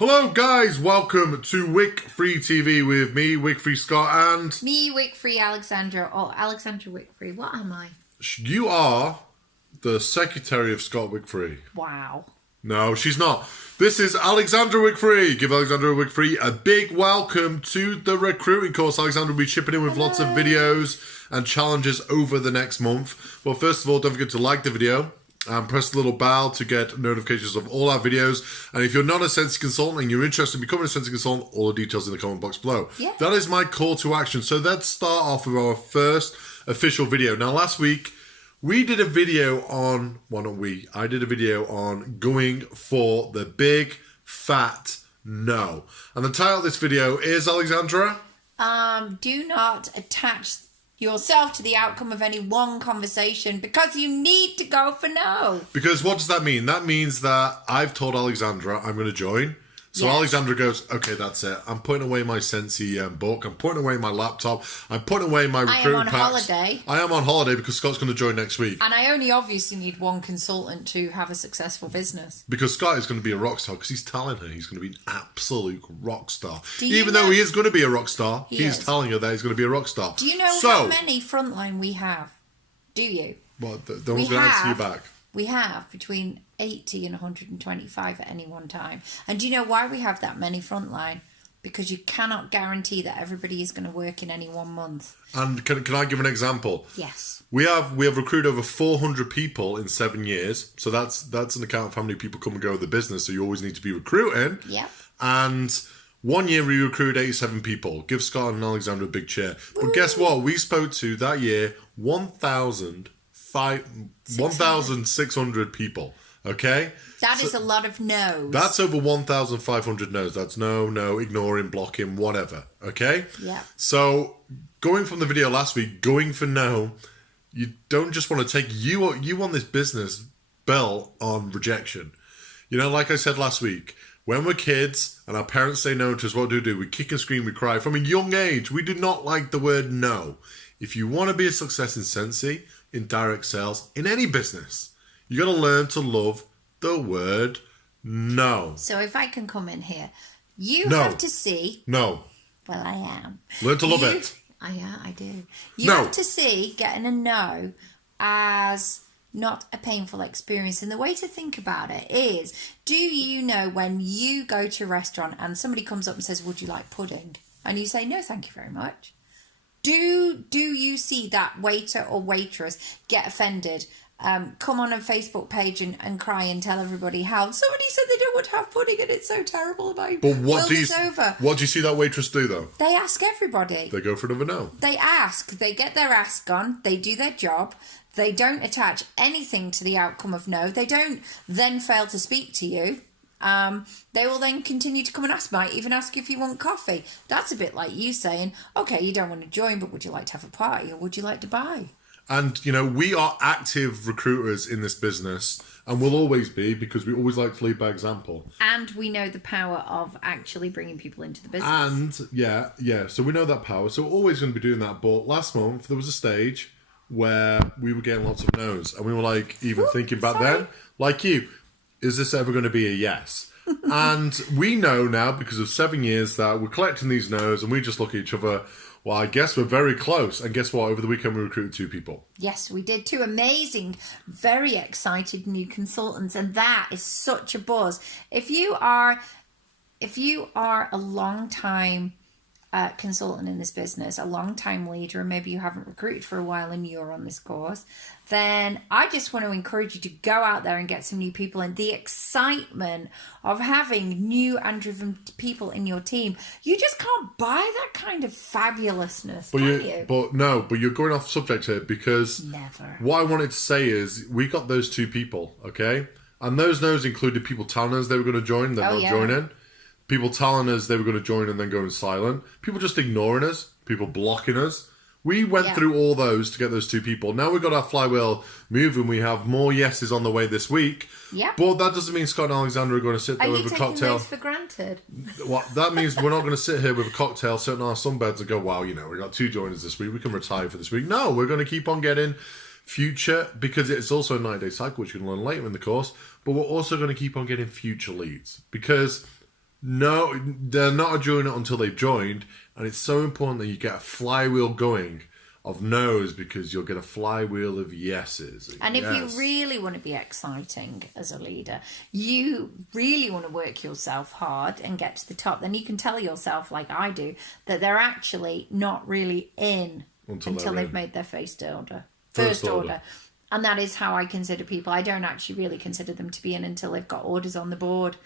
Hello guys, welcome to Wickfree TV with me, Wickfree Scott, and... Me, Wickfree Alexandra, or Alexandra Wickfree. What am I? You are the secretary of Scott Wickfree. Wow. No, she's not. This is Alexandra Wickfree. Give Alexandra Wickfree a big welcome to the recruiting course. Alexandra will be chipping in with lots of videos and challenges over the next month. Well, first of all, don't forget to like the video. And press the little bell to get notifications of all our videos. And if you're not a Scentsy consultant and you're interested in becoming a Scentsy consultant, all the details in the comment box below. Yeah. That is my call to action. So let's start off with our first official video. Now, last week, we did a video on, well, not we, I did a video on going for the big, fat no. And the title of this video is, Alexandra? Do not attach yourself to the outcome of any one conversation because you need to go for no. Because what does that mean? That means that I've told Alexandra I'm going to join. So yes. Alexandra goes, okay, that's it. I'm putting away my Scentsy book. I'm putting away my laptop. I'm putting away my recruitment packs. I am on holiday. I am on holiday because Scott's going to join next week. And I only obviously need one consultant to have a successful business. Because Scott is going to be a rock star because he's telling her he's going to be an absolute rock star. Even though he is going to be a rock star, he's telling her that he's going to be a rock star. Do you know how many frontline we have? Do you? Well, no one's going to answer you back. We have between 80 and 125 at any one time. And do you know why we have that many frontline? Because you cannot guarantee that everybody is going to work in any 1 month. And can I give an example? Yes. We have recruited over 400 people in 7 years. So that's an account of how many people come and go with the business. So you always need to be recruiting. Yeah. And 1 year we recruited 87 people. Give Scott and Alexandra a big cheer. Woo. But guess what? We spoke to that year 1,600 people. Okay? That is a lot of no's. That's over 1,500 no's. That's no, ignoring, blocking, whatever. Okay? Yeah. So going from the video last week, going for no, you don't just want to take you want this business built on rejection. You know, like I said last week, when we're kids and our parents say no to us, what do? We kick and scream, we cry. From a young age, we do not like the word no. If you want to be a success in Scentsy, in direct sales, in any business, you got to learn to love the word no. So if I can come in here, you have to see... No. Well, I am. Learn to love it. I do. You have to see getting a no as not a painful experience. And the way to think about it is, do you know when you go to a restaurant and somebody comes up and says, would you like pudding? And you say, no, thank you very much. Do you see that waiter or waitress get offended, come on a Facebook page and cry and tell everybody how somebody said they don't want to have pudding and it's so terrible about But what do you see that waitress do though? They ask everybody. They go for another no. They ask. They get their ask gone. They do their job. They don't attach anything to the outcome of no. They don't then fail to speak to you. They will then continue to come and might even ask you if you want coffee. That's a bit like you saying, okay, you don't want to join, but would you like to have a party or would you like to buy? And, you know, we are active recruiters in this business and will always be because we always like to lead by example. And we know the power of actually bringing people into the business. And, yeah, so we know that power. So we're always going to be doing that. But last month, there was a stage where we were getting lots of no's. And we were like, thinking back then, like you, is this ever going to be a yes? And we know now, because of 7 years, that we're collecting these no's and we just look at each other. Well, I guess we're very close. And guess what? Over the weekend, we recruited 2 people. Yes, we did. 2 amazing, very excited new consultants. And that is such a buzz. If you are a long-time consultant in this business, a long-time leader, and maybe you haven't recruited for a while and you're on this course, then I just want to encourage you to go out there and get some new people. And the excitement of having new and driven people in your team, you just can't buy that kind of fabulousness, can you? But you're going off subject here because what I wanted to say is we got those 2 people, okay? And those no's included people telling us they were going to join, they're not joining. People telling us they were going to join and then going silent. People just ignoring us. People blocking us. We went through all those to get those 2 people. Now we've got our flywheel moving. We have more yeses on the way this week. Yeah. But that doesn't mean Scott and Alexandra are going to sit there with a cocktail. Are you taking those for granted? Well, that means we're not going to sit here with a cocktail, sitting on our sunbeds and go, wow, you know, we got 2 joiners this week. We can retire for this week. No, we're going to keep on getting future, because it's also a 9-day cycle, which you can learn later in the course. But we're also going to keep on getting future leads because No, they're not joining it until they've joined, and it's so important that you get a flywheel going of no's because you'll get a flywheel of yeses. And if you really want to be exciting as a leader, you really want to work yourself hard and get to the top, then you can tell yourself, like I do, that they're actually not really in until they've made their first order. And that is how I consider people. I don't actually really consider them to be in until they've got orders on the board.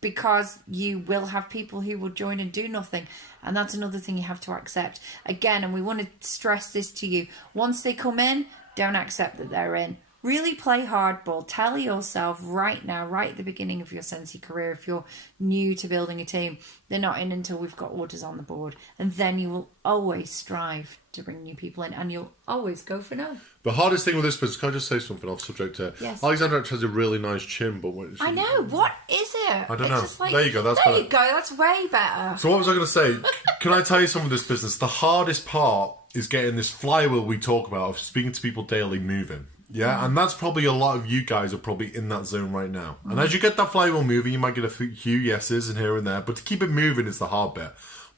Because you will have people who will join and do nothing. And that's another thing you have to accept. Again, and we want to stress this to you. Once they come in, don't accept that they're in. Really play hardball. Tell yourself right now, right at the beginning of your Scentsy career, if you're new to building a team, they're not in until we've got orders on the board. And then you will always strive to bring new people in, and you'll always go for no. The hardest thing with this business, can I just say something off subject here? Yes. Alexandra actually has a really nice chin, but I know. What is it? I don't know. Just like, there you go. That's better. There you go. That's way better. So what was I going to say? Can I tell you something of this business? The hardest part is getting this flywheel we talk about of speaking to people daily moving. Yeah, and that's probably a lot of you guys are probably in that zone right now. And as you get that flywheel moving, you might get a few yeses and here and there, but to keep it moving is the hard bit.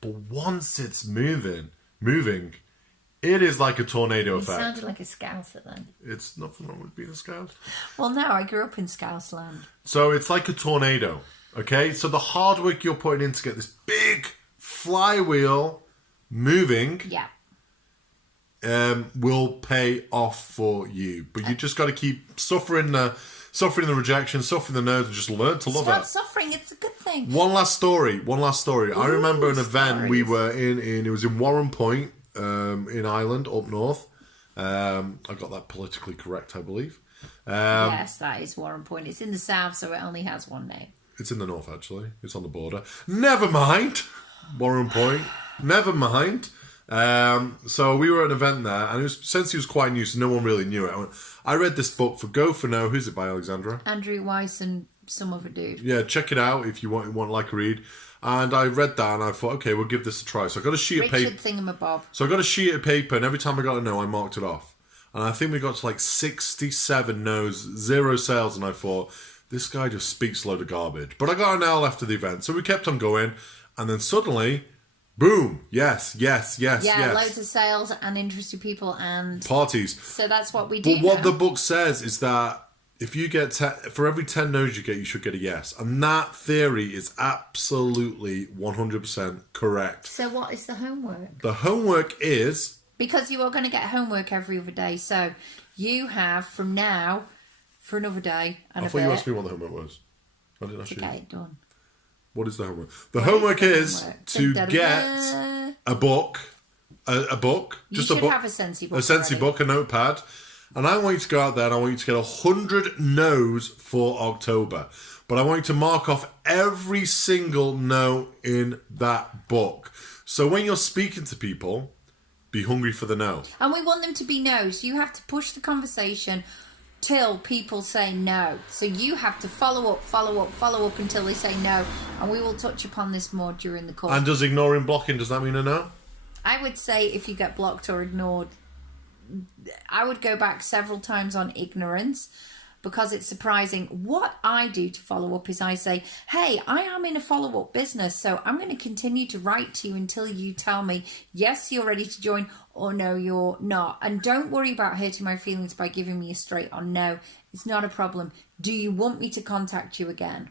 But once it's moving, it is like a tornado effect. You sounded like a Scouser then. It's nothing wrong with being a Scout. Well, no, I grew up in Scouse land. So it's like a tornado, okay? So the hard work you're putting in to get this big flywheel moving... Yeah. Will pay off for you, but you just got to keep suffering the rejection, suffering the no's, and just learn to love it. It's not suffering; it's a good thing. One last story. I remember an event we were in. It was in Warren Point, in Ireland, up north. I got that politically correct, I believe. Yes, that is Warren Point. It's in the south, so it only has one name. It's in the north, actually. It's on the border. Never mind, Warren Point. Never mind. So we were at an event there, and Scentsy was quite new, so no one really knew it. I read this book for Go For No. Who's it by, Alexandra? Andrew Weiss and some other dude. Yeah, check it out if you want like a read. And I read that, and I thought, okay, we'll give this a try. So I got a sheet of paper. Richard Thingamabob. So I got a sheet of paper, and every time I got a no, I marked it off. And I think we got to like 67 no's, 0 sales, and I thought, this guy just speaks a load of garbage. But I got an L after the event, so we kept on going, and then suddenly... boom! Yes. Yeah, loads of sales and interested people and... parties. So that's what we do. But what the book says is that if you get... for every 10 no's you get, you should get a yes. And that theory is absolutely 100% correct. So what is the homework? The homework is... because you are going to get homework every other day. So you have from now for another day and I thought you asked me what the homework was. I didn't ask you. To get it done. What is the homework? The homework is to get a book, just a book. You should have a Scentsy book. A Scentsy book, a notepad. And I want you to go out there and I want you to get 100 no's for October. But I want you to mark off every single no in that book. So when you're speaking to people, be hungry for the no. And we want them to be no's. You have to push the conversation till people say no. So you have to follow up until they say no. And we will touch upon this more during the course. And does ignoring blocking, does that mean a no? I would say if you get blocked or ignored, I would go back several times on ignorance because it's surprising. What I do to follow up is I say, hey, I am in a follow-up business, so I'm going to continue to write to you until you tell me, yes, you're ready to join, or no, you're not. And don't worry about hurting my feelings by giving me a straight on no. It's not a problem. Do you want me to contact you again?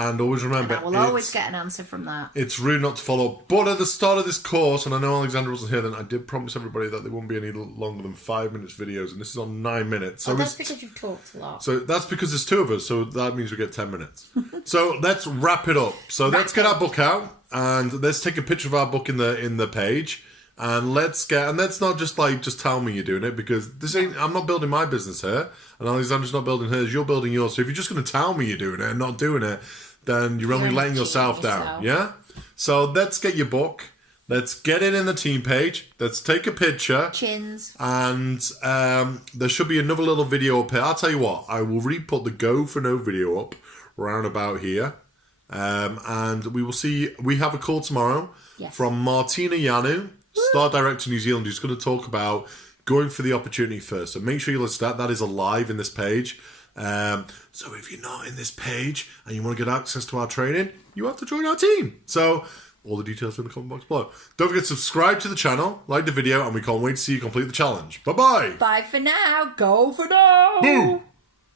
And always remember, and I will always get an answer from that. It's rude not to follow up. But at the start of this course, and I know Alexandra wasn't here then, I did promise everybody that there won't be any longer than 5 minutes videos, and this is on 9 minutes. So that's because you've talked a lot. So that's because there's 2 of us, so that means we get 10 minutes. So let's wrap it up. So let's get our book out, and let's take a picture of our book in the page, and let's not just tell me you're doing it, because I'm not building my business here, and Alexandra's not building hers, you're building yours. So if you're just going to tell me you're doing it and not doing it, then you're only letting yourself down. Yeah? So let's get your book. Let's get it in the team page. Let's take a picture. Chins. And there should be another little video up here. I'll tell you what. I will re-put the Go For No video up round about here. And we will see. We have a call tomorrow from Martina Yanu, Star Director New Zealand, who's going to talk about going for the opportunity first. So make sure you listen to that. That is alive in this page. So if you're not in this page and you want to get access to our training, you have to join our team. So all the details are in the comment box below. Don't forget to subscribe to the channel, like the video, and we can't wait to see you complete the challenge. Bye-bye. Bye for now. Go for now. Boo.